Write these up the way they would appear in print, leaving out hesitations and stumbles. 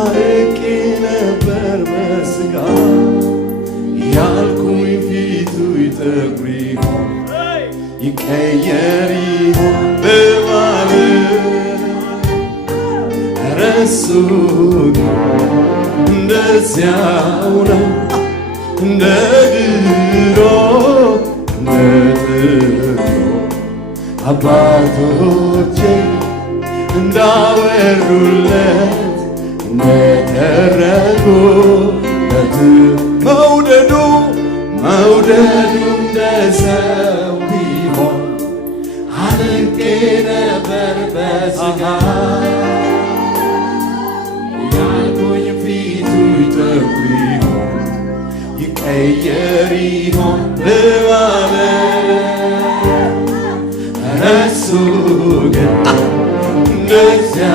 አርቄ ነበር በሥጋ ያልኩኝ ፊቱ ይጠቁር ይሆን ይቀየር ይሆን በማለት እረሱ እንደዚያው ነው እንደ ድሮ እንደ ጥንቱ አባቶቼ እንዳወሩለት እንደተረኩለት መውደዱ እንደ ሰው ቢሆን አልቄ ነበር በሥጋ ያልኩኝ ፊቱ ይጠቁር ይሆን ይቀየር ይሆን በማለት እሱ ግን እንደዚያ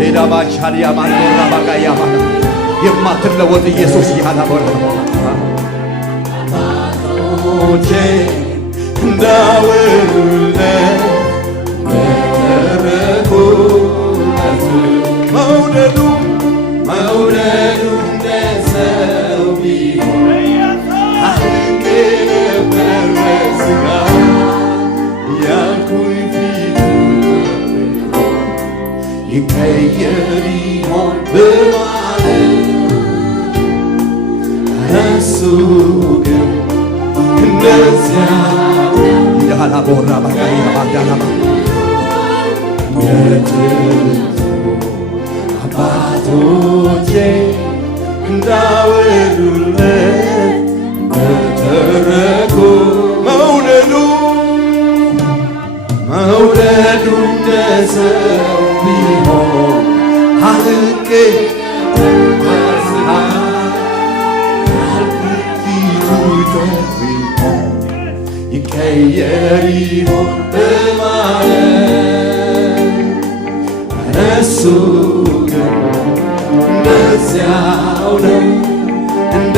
ሌዳባቻል ያማኖራ ባጋያማ የማትለወጥ ኢየሱስ ያላወራ አባቶቼ እንዳወሩለት እንደተረኩለት መውደዱ እንደ ሰው ቢሆን አልቄ ነበር በሥጋ ያልኩኝ ፊቱ ይቀየር ይሆን በማለት እሱ ግን እንደዚያ ያላቦራ ባጋይ ባጋላማ የጥንቱ አባቶቼ እንዳወሩለት እንደተረኩ መውደዱ እንደ ሰው ቢሆን አልቄ በሥጋ ፊቱ ይጠቁር ይሆን ይቀየር ይሆን በማለት እሱ ግን እንደዚያው ነው እንደ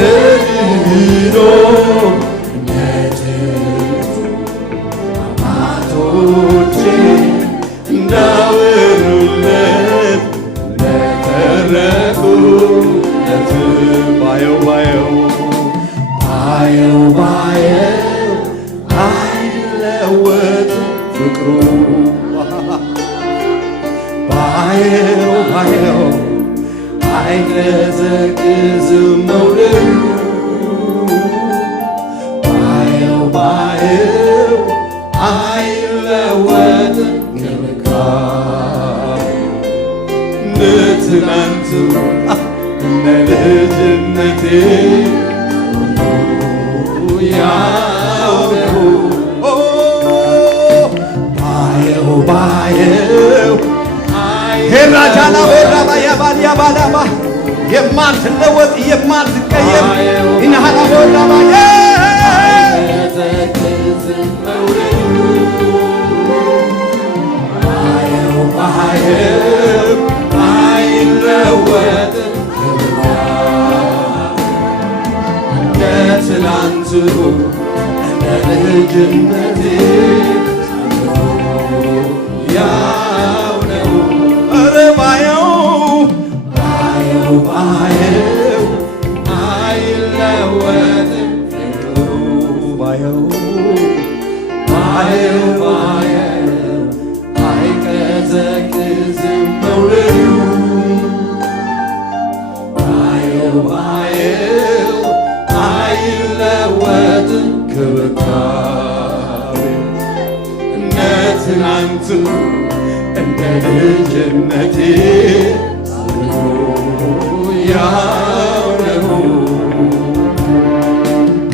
ድሮ እንደ ጥንቱ አባቶቼ እንዳወሩለት እንደተረኩለት ባየው አይለወጥም ፍቅሩ ባየው አይቀዘቅዝም መውደዱ ባየው አይለወጥም ክብካቤ እንደ ትናንቱ እንደ ልጅነቴ ያው ነው ባየው ሄራጃና ወራ ባያባያ ባዳባ የማትለወጥ የማትቀየር ኢናሃላ ወራ ባያ ባየው አይለወጥም እንደ ትናንቱ እንደ ልጅነቴ ያው ነው ኧረ ባየው አይለወጥም ባየው አይቀዘቅዝም መውደዱ ባየው አይለወጥም ክብካቤው እንደ ትናንቱ እንደ ልጅነቴ ያው ነው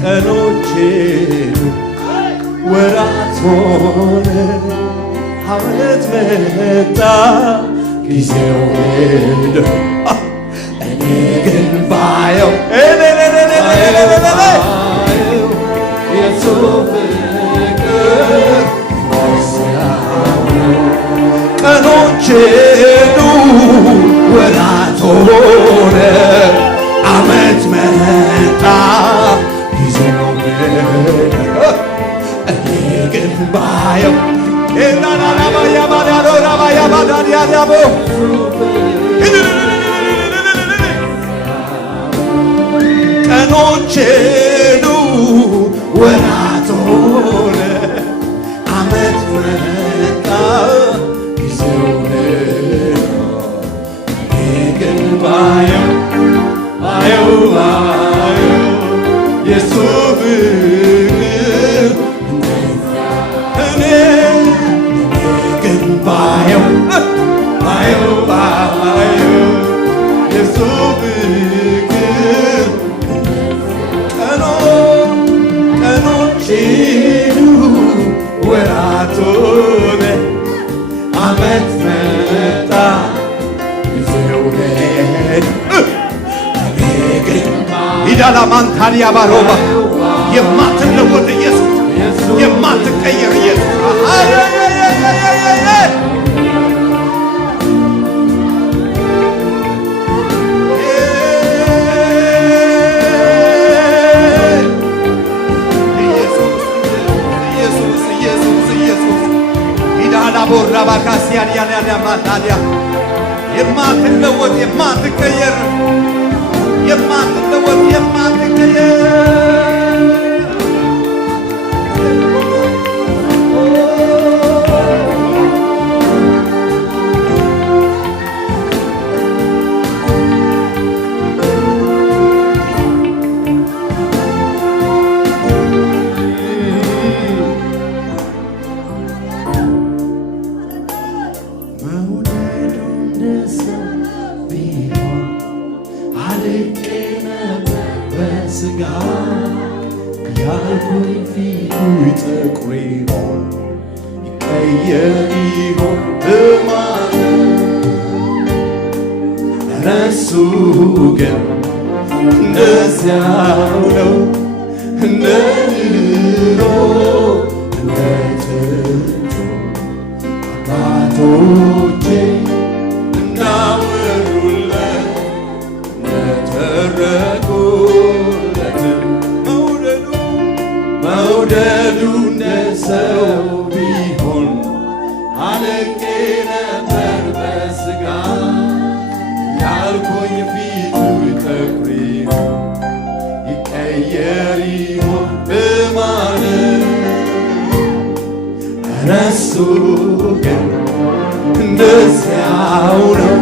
ቀኖቼ ወራት ሆነ ዓመት መጣ ጊዜው ሄደ እኔ ግን ባየው የሱ ፍቅር ቀኖች ሄዱ ወራት ሆነ ዓመት መጣ ጊዜው ሄደ እኔ ግን ባየው ቀኖች ሄዱ ወራት ሆነ ዓመት መጣ ጊዜው እኔ ግን ባየው የሱ ፍቅር እኔ ግን ባየው የሱ ፍቅር ቀኖች ሄዱ ወራት ሆነ ዓመት መጣ ጊዜው ሄደ እኔ ግን ይዳላ ማንታሪያ ባሮባ የማትለወጥ ኢየሱስ የማትቀየር ኢየሱስ ቦራ ባካሲያን ያለ ማታዲያ የማትለወጥ የማትቀየር ስጋ ያልኩኝ ፊቱ ይጠቁር ይሆን ይቀየር ይሆን እረሱ ግን እንደዚያው ነው እንደ ድሮ እንደ ጥንቱ አባቶቼ እንዳወሩለት እንደተረኩለት መውደዱ እንደ ሰው ቢሆን አለቄ ነበር በሥጋ ያልኩኝ ፊቱ ይጠቁር ይሆን ይቀየር ይሆን በማለት እረሱ ግን እንደዚያው ነው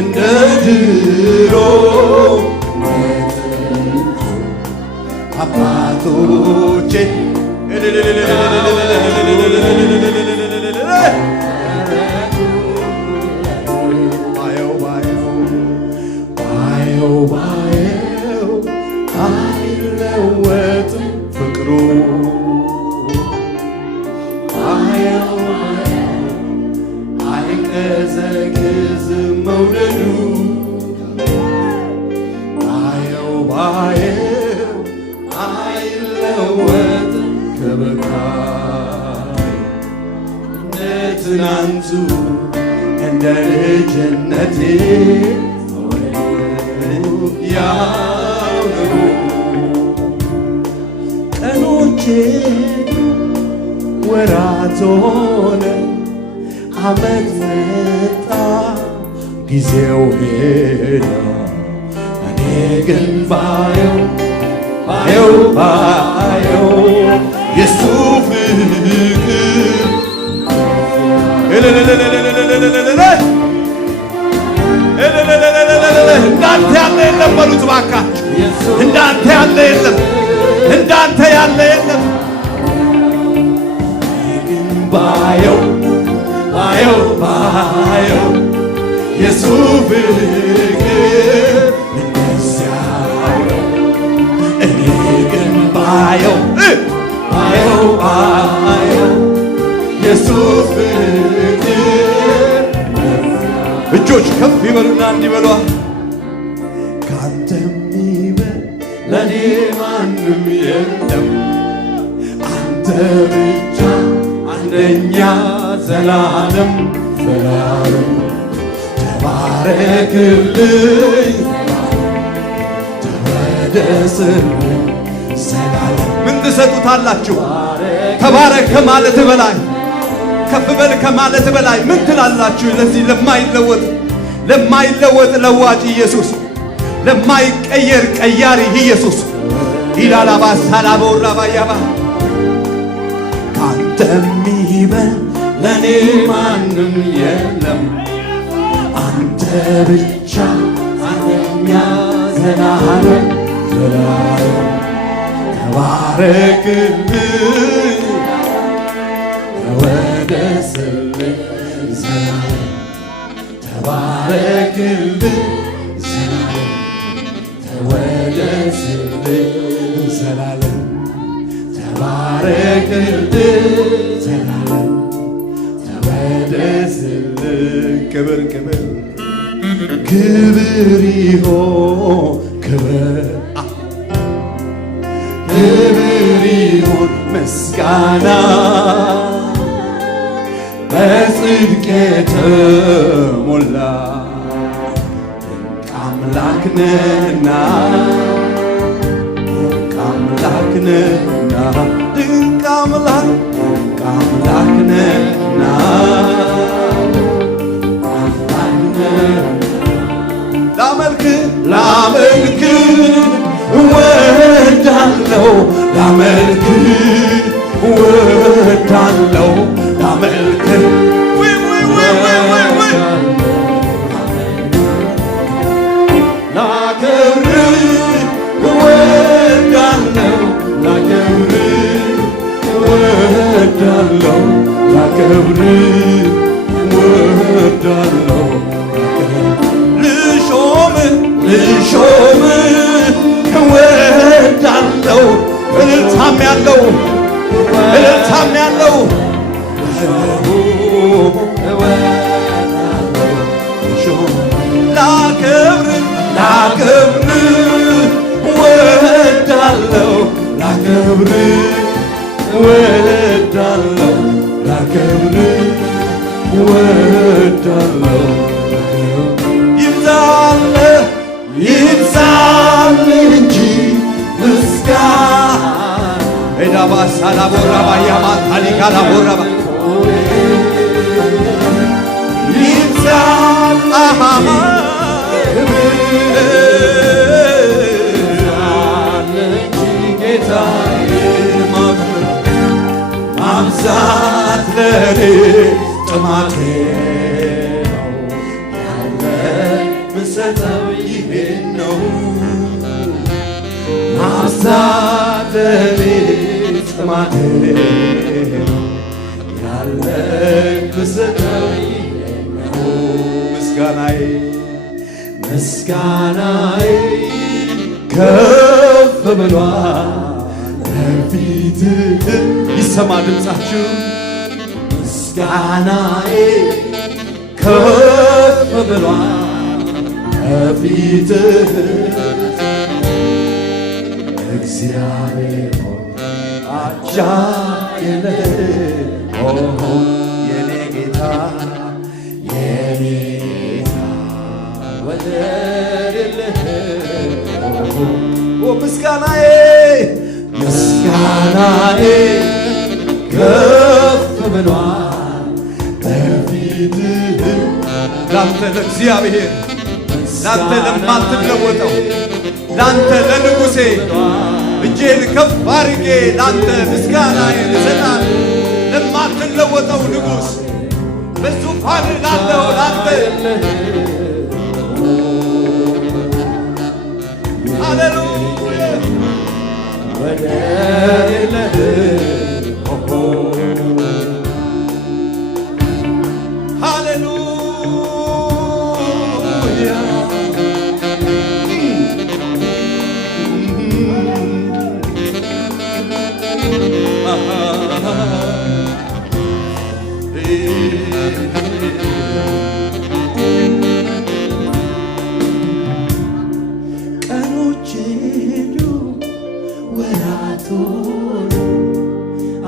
እንደ ድሮ አባቶቼ ባየው አይለወጥም ፍቅሩ ባየው አይቀዘቅዝም መውደዱ ባየው አይለወጥም ከበቃኝ እንደ ትናንቱ እንደ ልጅነቴ ያው ነው ቀኖቼ ወራት ሆነ ዓመት መጣ ጊዜው ሄደ እኔ ግን ባየው የሱ ፍቅር እንዳንተ ያለ የለም በሉት እባካችሁ እንዳንተ ያለ የለም እንዳንተ ያለ የለም ግን ባየው የሱ ፍቅር እንደዚያው ነው እኔ ግን ባየው የሱ ፍቅር እጆች ከፍ ይበሉና እንዲበሏ ካንተ የሚበልጥ ለኔ ማንም የለም አንተ ብቻ አንደኛ ዘላለም ተባረክልኝ ተወደስልኝ ዘላለም ምን ትሰጡታላችሁ? ተባረክ ከማለት በላይ ከፍ በል ከማለት በላይ ምን ትላላችሁ? ለዚህ ለማይለወጥ ለዋጭ ኢየሱስ ለማይቀየር ቀያሪ ኢየሱስ ኢላላባ ሳላቦራ ባያባ ካንተ የሚበልጥ ለኔ ማንም የለም አንተ ብቻ አንደኛ ዘላለም ዘላለም ተባረክልኝ ተወደስልኝ ዘላለም ተባረክልኝ ዘላለም ተወደስልኝ ዘላለም ተባረክልኝ ዘላለም ተወደስልኝ ክብር ክብር ክብር ይሁን ክብር ክብር ይሁን ምስጋና በጽድቅ የተሞላ ድንቅ አምላክ ነህና ድንቅ አምላክ ነህና ድንቅ አምላክ ነህና ላመልክ እወዳለሁ ላመልክ እወዳለሁ ላመልክ ላከብር እወዳለሁ ላከብር እወዳለሁ ላከብር እወዳለሁ ልሾም እወዳለሁ እልልታም ያለው ላከብር እወዳለሁ ላከብር እወዳለሁ ላከብር እወዳለሁ ይብዛልህ እንጂ ምስጋና ኤዳባ ሳላቦራባ ያማታሊ ካላቦራባ ይብዛልህ እንጂ ጌታዬ ማብዛት ለኔ ጥማቴ ምሰጠው ይሄን ነው ማብዛት ለኔ ጥማቴ ያለ ምሰጠው ይሄን ነው ምስጋናዬ ከፍ ብሏል በፊትህ ይሰማ ድምፃችሁ ምስጋናዬ ከፍ ብሏል በፊትህ እግዚአብሔር አቻ የለህ የኔ ጌታ ወደር የለህ ምስጋናዬ ከፍ ብሏል በፊትህ ላንተ ለእግዚአብሔር ላንተ ለማትለወጠው ላንተ ለንጉሴ እጄን ከፍ አድርጌ ላንተ ምስጋናዬን እሰጣለሁ። ለማትለወጠው ንጉሥ በዙፋን ላለው ላንተ ሃሌሉያ ወደር የለህም ሃሌሉያ ቀኖች ሄዱ ወራቶች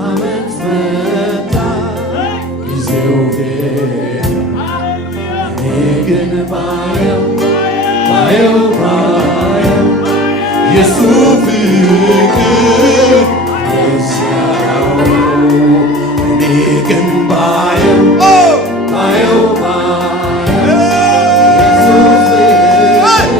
ዓመት መጣ ጊዜው ሄደ እኔ ግን ባየው የሱ ፍቅር የዚያው እኔ ግን ባየው የሱ ፍቅር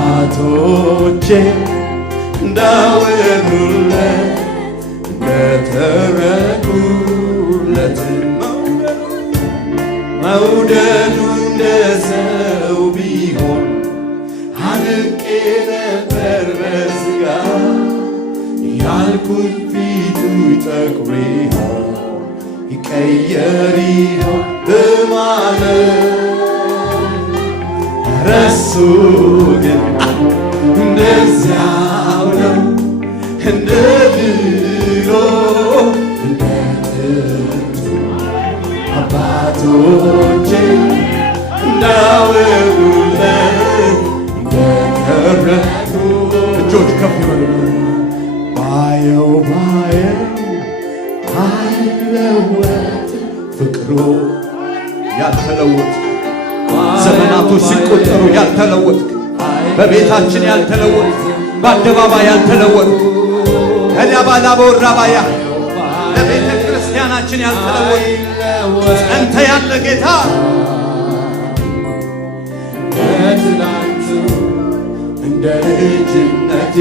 አባቶቼ እንዳወሩለት እንደተረኩለት መውደዱ እንደ ሰው ቢሆን አንቄ ነበር በሥጋ ያልኩኝ ፊቱ ጠቁር ይሆን ይቀየር ይሆን በማለት እሱ ግን እንደዚያው ነው እንደ ድሮ እንደ ጥንቱ አባቶቼ እንዳወሩለት እንደተረኩ እጆች ከፍ ይበሉ። ባየው አይለወጥ ፍቅሩ ያልተለወጥ ዘመናቶች ሲቆጠሩ ያልተለወጥ በቤታችን ያልተለወጥ በአደባባይ ያልተለወጥ ከዳባላ በወራባያ ለቤተ ክርስቲያናችን ያልተለወጥ ጸንተ ያለ ጌታ ከትናንቱ እንደ ልጅነቴ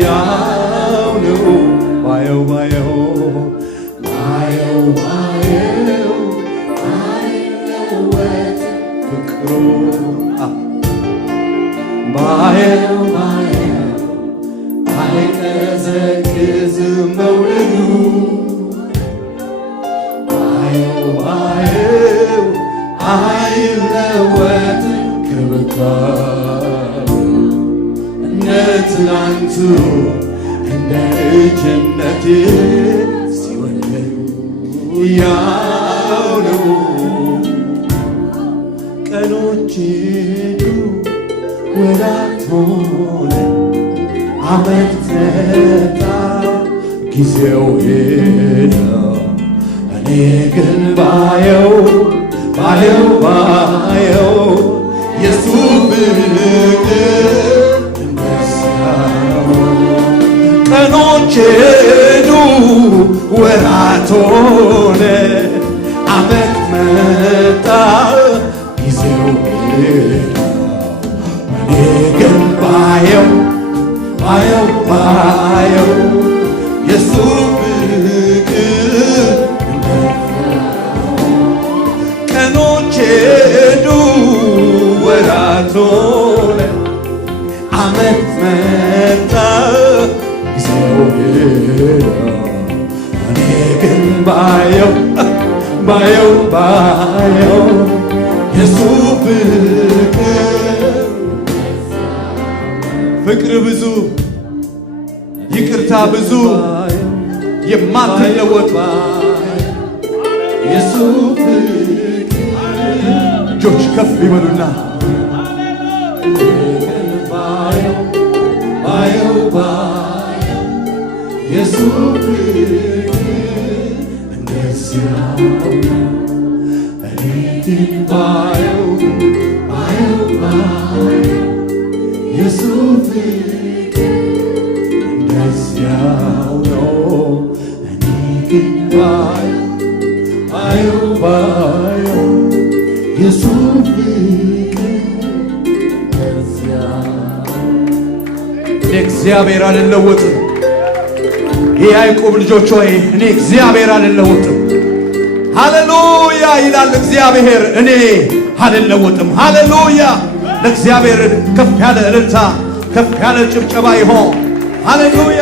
ያው ነው። ባየው ፍቅሩ ባየው አይቀዘቅዝም መውደዱ ባየው አይለወጥም ክብካቤው እንደ ትናንቱ እንደ ልጅነቴ ሲወደኝ ያው ነው። ቀኖች ሄዱ ወራት ሆነ ዓመት መጣ ጊዜው ሄደ እኔ ግን ባየው የሱ ፍቅር እንደዚያው ቀኖች ሄዱ ወራት ሆነ ዓመት መጣ ጊዜው ሄደ እኔ ግን ባየው የሱ ፍቅር ቀኖች ሄዱ ወራት ሆነ ዓመት መጣ ጊዜው ሄደ እኔ ግን ባየው የሱ ፍቅር ብዙ ይቅርታ ብዙ የማትለወጥ የሱ እጆች ከፍ ይበሉና ባየው የሱ እንደዚያው እኔ ግን ባየው የሱ ፍቅር እንደዚያው ነው። እኔ ግን ባየው የሱ ፍቅር እንደዚያው እኔ እግዚአብሔር አልለወጥም። የያዕቆብ ልጆች ሆይ እኔ እግዚአብሔር አልለወጥም። ሃሌሉያ ይላል እግዚአብሔር፣ እኔ አልለወጥም። ሃሌሉያ! ለእግዚአብሔር ከፍ ያለ እልልታ፣ ከፍ ያለ ጭብጨባ ይሆን። ሃሌሉያ!